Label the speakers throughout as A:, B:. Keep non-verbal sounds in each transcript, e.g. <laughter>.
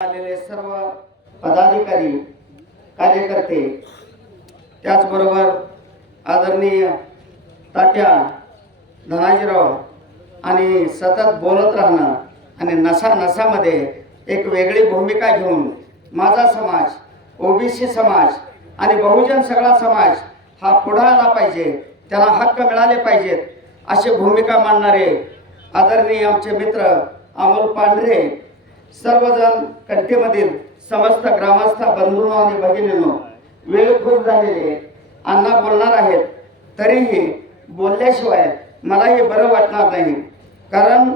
A: आलेले सर्व पदाधिकारी कार्यकर्ते त्याचबरोबर आदरणीय तात्या धनाजीराव आणि सतत बोलत राहणं आणि नसा नसामध्ये एक वेगळी भूमिका घेऊन माझा समाज ओबीसी समाज आणि बहुजन सगळा समाज हा पुढे आला पाहिजे त्याला हक्क मिळाले पाहिजेत अशी भूमिका मांडणारे आदरणीय आमचे मित्र अमोल पांढरे सर्वजण कंठीमधील समस्त ग्रामस्थ बंधूंनो आणि भगिनींनो वेळ खूप झालेली अण्णा बोलणार आहेत तरीही बोलल्याशिवाय मलाही बरं वाटणार नाही. कारण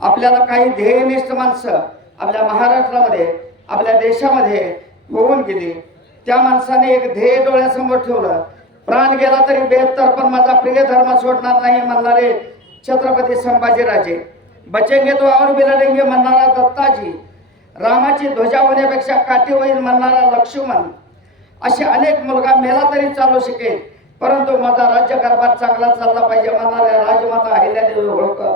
A: आपल्याला काही ध्येयनिष्ठ माणसं आपल्या महाराष्ट्रामध्ये आपल्या देशामध्ये होऊन गेली. त्या माणसाने एक ध्येय डोळ्यासमोर ठेवलं. प्राण गेला तरी बेहत्तर पण माझा प्रिय धर्म सोडणार नाही म्हणणारे छत्रपती संभाजीराजे. बचेंगे तो और बिलडेंगे म्हणणारा दत्ताजी। रामाची ध्वजा होण्यापेक्षा काठी होईल म्हणणारा लक्ष्मण। असे अनेक मुलगा मेला तरी चालू शकेल परंतु माझा राज्यकारभार चांगला चालला पाहिजे म्हणणाऱ्या राजमाता अहिल्यादेवी होळकर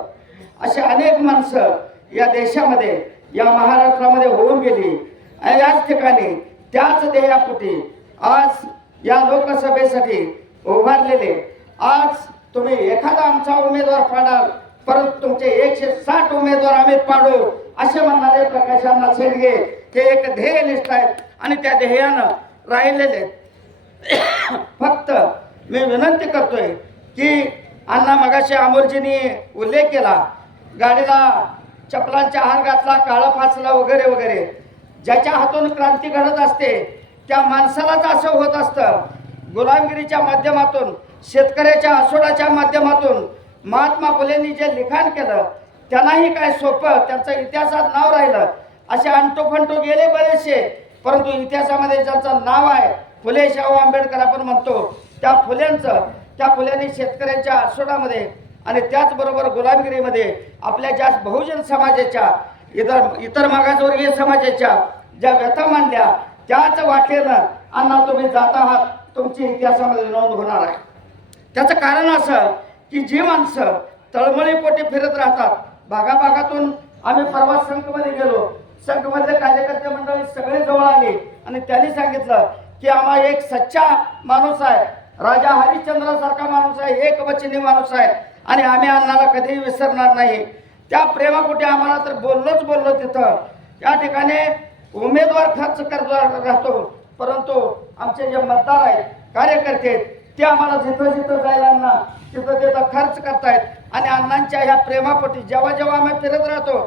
A: असे अनेक माणसं या देशामध्ये या महाराष्ट्रामध्ये होऊन गेली. आणि याच ठिकाणी त्याच ध्येयापुटी आज या लोकसभेसाठी उभारलेले. आज तुम्ही एखादा आमचा उमेदवार पाडाल परंतु तुमचे एकशे साठ उमेदवार आम्ही पाडू असे म्हणणारे प्रकाशांना शेडगे ते एक ध्येय निष्ठ आहेत आणि त्या ध्येयानं राहिलेले आहेत. <coughs> फक्त मी विनंती करतोय की अण्णा मगाशी अमोलजींनी उल्लेख केला गाडीला चपलांचा हार घातला काळा फासला वगैरे वगैरे ज्याच्या हातून क्रांती घडत असते त्या माणसालाच असं होत असतं गुलामगिरीच्या माध्यमातून शेतकऱ्याच्या आसोडाच्या माध्यमातून महात्मा फुलेंनी जे लिखाण केलं त्यांनाही काय सोपं त्यांचं इतिहासात नाव राहिलं. असे अंटो फंटो गेले बरेचसे परंतु इतिहासामध्ये ज्यांचं नाव आहे फुले शाहू आंबेडकर आपण म्हणतो त्या फुल्यांचं त्या फुल्यांनी शेतकऱ्यांच्या आसोडामध्ये आणि त्याचबरोबर गुलामगिरीमध्ये आपल्या ज्या बहुजन समाजाच्या इतर इतर मागासवर्गीय समाजाच्या ज्या व्यथा मांडल्या त्याच वाटेनं अण्णा तुम्ही जात आहात तुमची इतिहासामध्ये नोंद होणार आहे. त्याचं कारण असं की जी माणसं तळमळीपोटी फिरत राहतात. भागाभागातून आम्ही परवा संघमध्ये गेलो. संघमधले कार्यकर्ते मंडळी सगळे जवळ आले आणि त्यांनी सांगितलं की आम्हा एक सच्चा माणूस आहे. राजा हरिश्चंद्रासारखा माणूस आहे एक वचनी माणूस आहे आणि आम्ही अण्णाला कधीही विसरणार नाही. त्या प्रेमापोटी आम्हाला तर बोललोच बोललो तिथं. त्या ठिकाणी उमेदवार खर्च करतो राहतो. परंतु आमचे जे मतदार आहेत कार्यकर्ते आहेत ते आम्हाला जिथं जिथं जायला अण्णा तिथं तिथं खर्च करतायत. आणि अण्णांच्या ह्या प्रेमापोटी जेव्हा जेव्हा आम्ही फिरत राहतो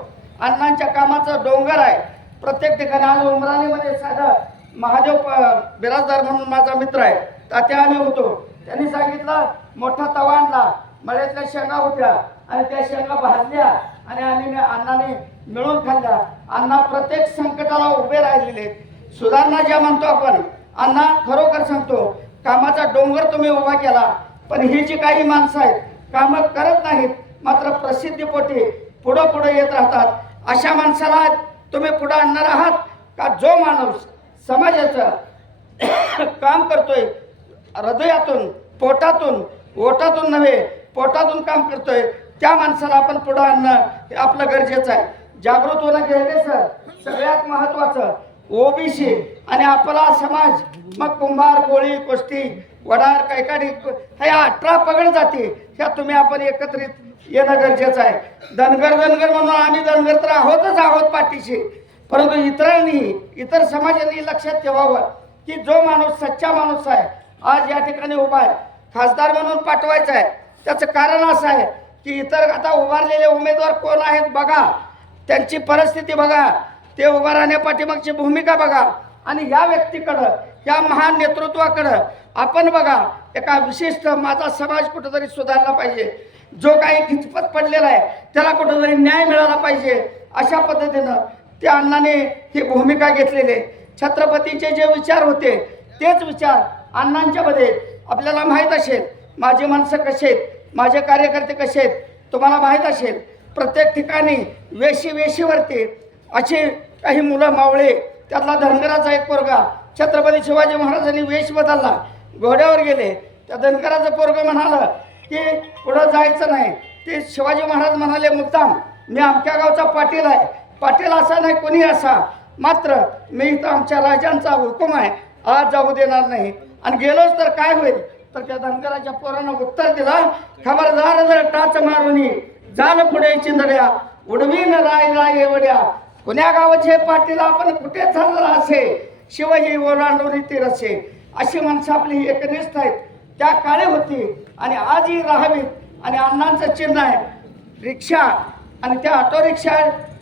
A: अण्णांच्या कामाचा डोंगर आहे. प्रत्येक ठिकाणी आज उमराणीमध्ये साधा महादेव बिराजदार म्हणून माझा मित्र आहे. तात्या आम्ही होतो. त्यांनी सांगितलं मोठा तवा आणला. मळ्यातल्या शेंगा होत्या. आणि त्या शेंगा भाजल्या. आणि आम्ही अण्णाने मिळून खाल्ल्या. अण्णा प्रत्येक संकटाला उभे राहिलेले सुधारणा ज्या म्हणतो आपण अण्णा खरोखर सांगतो कामाचा डोंगर तुम्ही उभा केला पण ही जी काही माणसं आहेत कामं करत नाहीत मात्र प्रसिद्धीपोटी पुढं पुढं येत राहतात. अशा माणसाला तुम्ही पुढं आणणार आहात का जो माणूस समाजाचं <coughs> काम करतोय हृदयातून पोटातून ओटातून नव्हे पोटातून काम करतोय त्या माणसाला आपण पुढं आणणं हे आपलं गरजेचं आहे. जागृत होणं गरजेचं सर सगळ्यात महत्वाचं ओबीसी आणि आपला समाज मग कुंभार कोळी कुस्ती वडार कैकाडी ह्या अठरा पगड जाती ह्या तुम्ही आपण एकत्रित येणं गरजेचं आहे. धनगर धनगर म्हणून आम्ही धनगर तर आहोतच आहोत पाठीशी. परंतु इतरांनी इतर समाजांनी लक्षात ठेवावं की जो माणूस सच्चा माणूस आहे आज या ठिकाणी उभा आहे. खासदार म्हणून पाठवायचा आहे. त्याचं कारण असं आहे की इतर आता उभारलेले उमेदवार कोण आहेत बघा. त्यांची परिस्थिती बघा. ते उभा राहण्यापाठीमागची भूमिका बघा. आणि या व्यक्तीकडं या महान नेतृत्वाकडं आपण बघा एका विशिष्ट माझा समाज कुठंतरी सुधारला पाहिजे जो काही खिचपत पडलेला आहे त्याला कुठंतरी न्याय मिळाला पाहिजे अशा पद्धतीनं त्या अण्णाने ही भूमिका घेतलेली आहे. छत्रपतीचे जे विचार होते तेच विचार अण्णांच्यामध्ये आपल्याला माहीत असेल माझी माणसं कसे आहेत माझे कार्यकर्ते कसे आहेत तुम्हाला माहीत असेल प्रत्येक ठिकाणी वेशी वेशीवरती असे काही मुलं मावळे त्यातला धनगराचा एक पोरगा छत्रपती शिवाजी महाराजांनी वेश बदलला घोड्यावर गेले. त्या धनगराचं पोरग म्हणालं की पुढं जायचं नाही. ते शिवाजी महाराज म्हणाले मुद्दाम मी आमच्या गावचा पाटील आहे. पाटील असा नाही कोणी असा. मात्र मी इथं आमच्या राजांचा हुकूम आहे. आज जाऊ देणार नाही. आणि गेलोच तर काय होईल? तर त्या धनगराच्या पोरानं उत्तर दिलं खबरदार जर टाच मारून जाल पुढे चिंदड्या. उडवीन राय राय एवढ्या. कुण्या गावाचे पाटील आपण कुठे चालला असे? शिव ही असे. रसे अशी माणसं आपली एकनिष्ठ आहेत. त्या काळी होती आणि आजही राहावीत आणि अण्णांचं चिन्ह आहे. रिक्षा आणि त्या ऑटो रिक्षा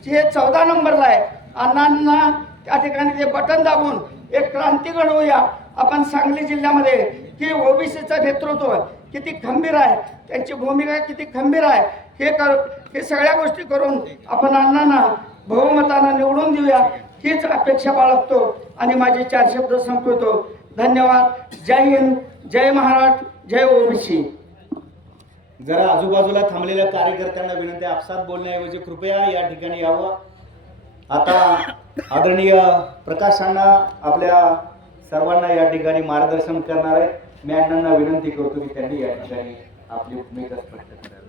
A: हे चौदा नंबरला आहे. अण्णांना त्या ठिकाणी ते बटन दाबून एक क्रांती घडवूया आपण सांगली जिल्ह्यामध्ये की ओबीसीचं नेतृत्व किती खंबीर आहे. त्यांची भूमिका किती खंबीर आहे. हे कर हे सगळ्या गोष्टी करून आपण अण्णांना बहुमतानं निवडून देऊया हीच अपेक्षा बाळगतो आणि माझे चार शब्द संपवतो. धन्यवाद. जय हिंद. जय महाराष्ट्र. जय ओबीसी.
B: जरा आजूबाजूला थांबलेल्या कार्यकर्त्यांना विनंती आपसात बोलण्याऐवजी कृपया या ठिकाणी यावं. आता आदरणीय प्रकाशांना आपल्या सर्वांना या ठिकाणी मार्गदर्शन करणार आहे मी अण्णांना विनंती करतो की त्यांनी या ठिकाणी आपली भूमिका स्पष्ट करावी.